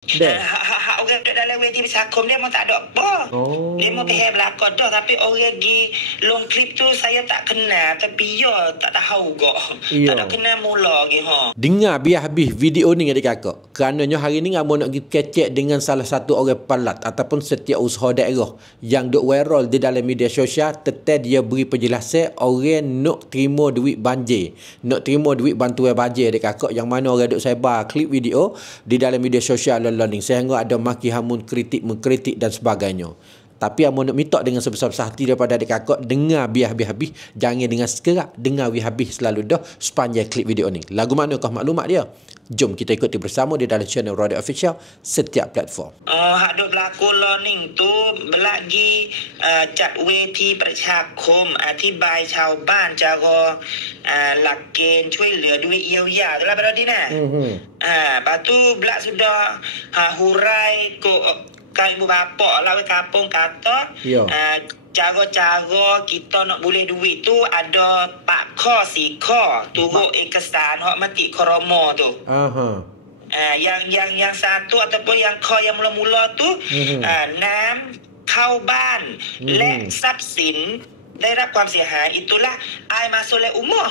Deh. Hak orang duduk dalam weti bersakum dia mau tak ada apa. Oh. Dia mau pihak belakang dah. Tapi orang pergi long clip tu saya tak kenal. Tapi ya tak tahu kok. Iya. Tak ada kenal mula lagi. Dengar biar habis video ni adik kakak. Kerananya hari ni kamu nak pergi kecek dengan salah satu orang pelat ataupun setiausaha daerah yang duk viral di dalam media sosial. Tetap dia beri penjelasan orang nak terima duit banjir. Nak terima duit bantuan banjir adik kakak. Yang mana orang duk sebar klip video di dalam media sosial learning sehingga ada maki hamun kritik mengkritik dan sebagainya. Tapi amun nak minta dengan sebesar-besar hati daripada adik kakak, dengar biar habis-habis, jangan dengar sekerak, dengar biar habis selalu dah sepanjang klip video ni. Lagu manakah maklumat dia? Jom kita ikuti bersama di dalam channel Radio Official setiap platform. Hak duk berlaku learning tu belagi จัดเวทีประชาคมอธิบายชาวบ้านcaraหลักเกณฑ์ช่วยเหลือด้วยเยียวยาtu lah pada Dina. Lepas tu belak sudah hurai kai ibu bapa lah kampung kata cara-cara kita nak boleh duit tu ada 4 ข้อ 4 ข้อ turut ekasan hak mati koroma tu. Yang satu ataupun yangข้อ yang mula-mula tu น้ำเข้าบ้านและทรัพย์สินได้รับความเสียหาย itulah air masuk oleh rumah.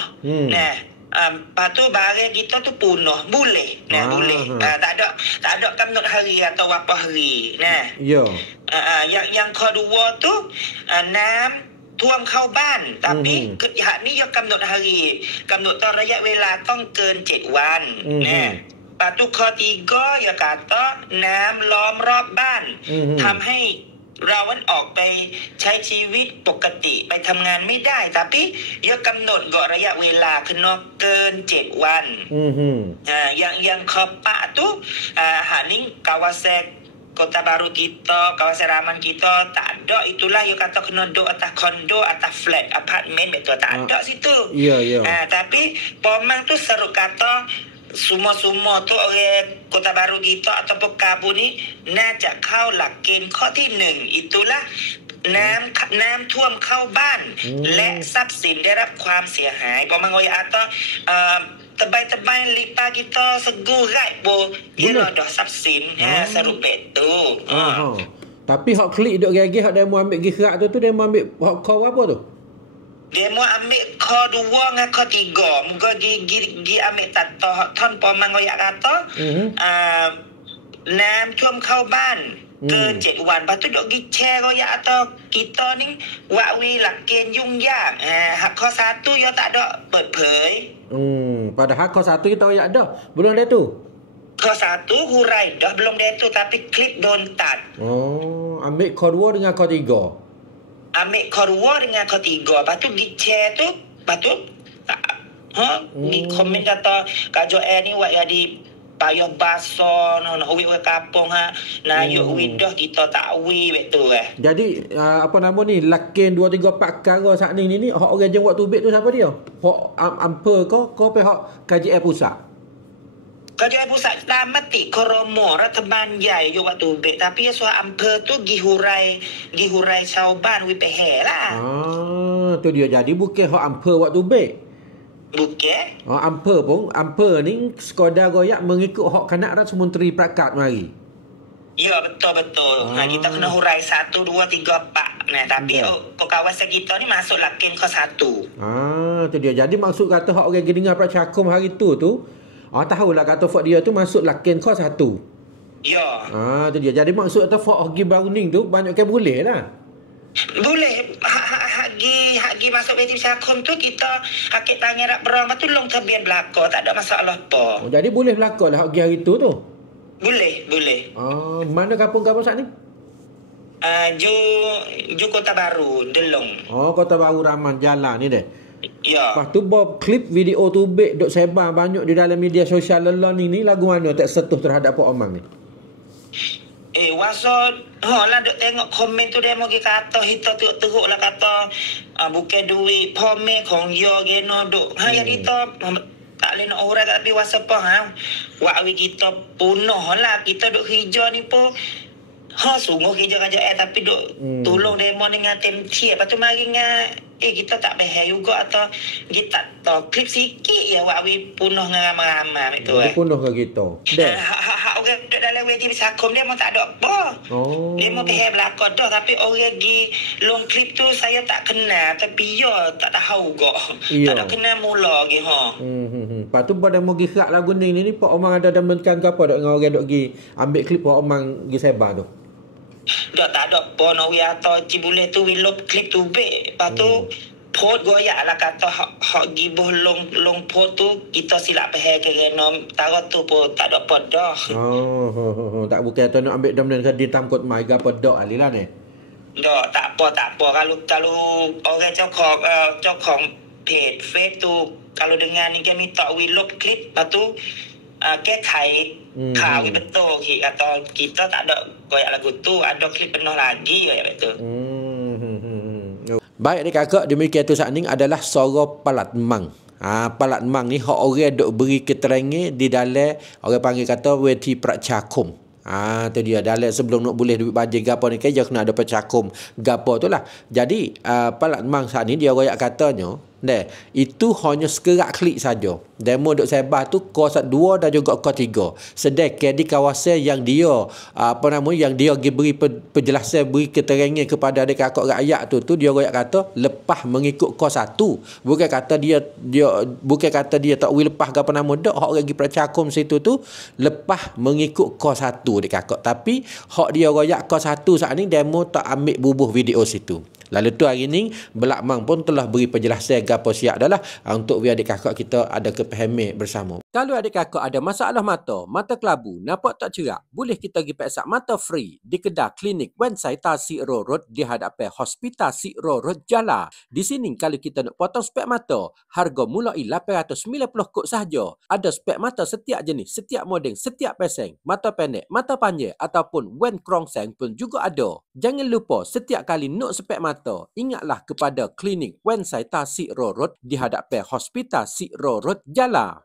Nah, lepas tu barang kita tu punah boleh. Nah, boleh. Tak ada kamnot hari atau apa hari. Nah. Yang kedua tu น้ำท่วมเข้าบ้าน tapi หากนี่ยังกำหนด hari กำหนดตอนระยะเวลาต้องเกิน 7 วันนะปาตุข้อ3 ya kata น้ำล้อมรอบบ้านทำให้เราวันออกไปใช้ชีวิตปกติไปทำงานไม่ได้ tapi ยังกำหนดก็ระยะเวลาคือนอกเกิน 7 วันyang keempat tu hak ni kawasan Kota Baru kita, kawasan Raman kita tak ada, itulah you kata kena duduk atas kondo, atas flat, apartmen, betul tak ada situ. Tapi Pomang tu seru kata semua tu orang Kota Baru kita ataupun Kabu ni nak kauหลักเกณฑ์ ข้อที่ 1 itulah น้ำท่วมเข้าบ้านและทรัพย์สินได้รับความเสียหาย Pomang oya atau tebal-tebal lipa kita segurai bo ialah dah subsin seru betul. Tapi hak klik duk gigi hak demo ambil gigi kerak tu demo ambil hak kau apa tu? Demo ambil kau 2 dengan kau 3. Muka gigi ambil tata hak ton Pomang oyak kata น้ำท่วมเข้าบ้านเกิน 7 วัน lepas tu duk gi share royak atau kita ni wakwi หลักเกณฑ์ยุ่งยากหากข้อ 1 ya tak ada เปิดเผย padahalข้อ 1 kita royak dah belum ada tu.ข้อ 1 hurai dah belum ada tu tapi klip don tad. Ambilข้อ 2 denganข้อ 3. Ambilข้อ 2 denganข้อ 3. Lepas tu gi share tu, lepas tu di komen kata Kak Joel ni wak jadi payah basah nak uwi kampung nak yuk widah kita tak uwi betul Jadi apa nama ni lakin 2 3 4 perkara saat ni hak orang jeng waktu tubik tu siapa dia? Hak amper kau pihak KJL pusat. KJL pusat mati koromo รัฐบาลใหญ่อยู่waktu tubik tapi soal amper tu gihurai ชาวบ้านวิไปแห่lah. Tu dia jadi bukan hak amper waktu tubik. Bukan. Amper ni sekadar goyak mengikut hak kanak Raja Menteri Prakat mari. Ya betul. Kita kena hurai 1 2 3 4. Nah tapi kawasan kita ni masuk lakin ke 1. Tu dia. Jadi maksud kata hak orang dengar pracakum hari tu tahulah kata fak dia tu masuk lakin ke 1. Ya. Tu dia. Jadi maksud kata fak hagi banguning tu banyak kan boleh lah. Boleh hagi masuk BT Sakum tu kita hakik tanya rak berang tu long tabian belaka tak ada masalah apa. Jadi boleh belaka lah hagi hari tu. Boleh. Mana kampung-kampung saat ni? Ju Kota Baru Delong. Kota Baru Raman jalan ni deh. Ya. Lepas tu bawa klip video tubik duk sebar banyak di dalam media sosial learning ni lagu mana tak setuh terhadap Pak Omang ni? Wasod lah duk tengok komen tu dia mau kata hita teruk lah kata bukan duit pome kong yo geno duk yang kita tak boleh nak orang tapi wasa apa wakwi kita punah lah kita duk hijau ni pun sungguh kerja-kerja tapi duk tolong demo dengan tem tiap. Lepas tu mari dengan kita tak behar juga atau kita tak klip sikit ya wakwi punah dengan ramai-ramai betul punah ke kita. Hak orang duduk dalam wedi bersakum dia mau tak ada apa. Dia mau pergi belakang dah, tapi orang pergi long clip tu saya tak kenal, tapi ya tak tahu kok. Tak ada kenal mula lagi Lepas tu pada mau pergi kerak lagu ni Pak Omang ada menekan ke apa dok dengan orang dok pergi ambil klip Pak Omang pergi sebar tu. Dah tak ada apa nak atau cibule tu lop klip tu be. Lepas tu pot goyak lah kata hak gibuh long pot tu kita silap pahal kerana taruh tu pun tak ada apa dah. Tak bukan tu nak ambil dom dan ditam kot mai ke apa dak alilah ni. Dak tak apa kalau orang cokong page face tu kalau dengan ni dia minta lop klip lepas tu แก้ไขข่าวbetul atau kita tak ada goyak lagu tu ada klip penuh lagi goyak betul. Baik adik-kakak, demikian tu saat ni adalah suara Palat Mang. Palat Mang ni hak orang duk beri keterangan di dalam orang panggil kata wedi pracakum. Tu dia dalam sebelum nak boleh duit bajet gapo ni kan dia kena ada pracakum gapo tu lah. Jadi Palat Mang saat ni dia royak katanya itu hanya sekerak klik saja. Demo duk sebar tu kos 2 dan juga kos 3. Sedangkan di kawasan yang dia yang dia beri penjelasan beri keterangan kepada adik-kakak rakyat tu dia royak kata lepas mengikut kos 1. Bukan kata dia tak boleh lepas ke apa nama dak hak orang pergi pracakum situ tu lepas mengikut kos 1 adik-kakak. Tapi hak dia royak kos 1 saat ni demo tak ambil bubuh video situ. Lalu tu hari ni Belak Mang pun telah beri penjelasan gapo siap dah lah untuk biar adik-kakak kita ada kepahaman bersama. Kalau adik-kakak ada masalah mata kelabu, nampak tak cerah, boleh kita pergi periksa mata free di kedai klinik Wan Sai Ta Sik Ro Road di hadapan Hospital Sik Ro Road Jala. Di sini kalau kita nak potong spek mata, harga mulai 890 kod sahaja. Ada spek mata setiap jenis, setiap model, setiap peseng, mata pendek, mata panjang ataupun wen krongseng pun juga ada. Jangan lupa setiap kali nak spek mata, ingatlah kepada klinik Wan Sai Ta Sik Ro Road di hadapan Hospital Sik Ro Road Jala.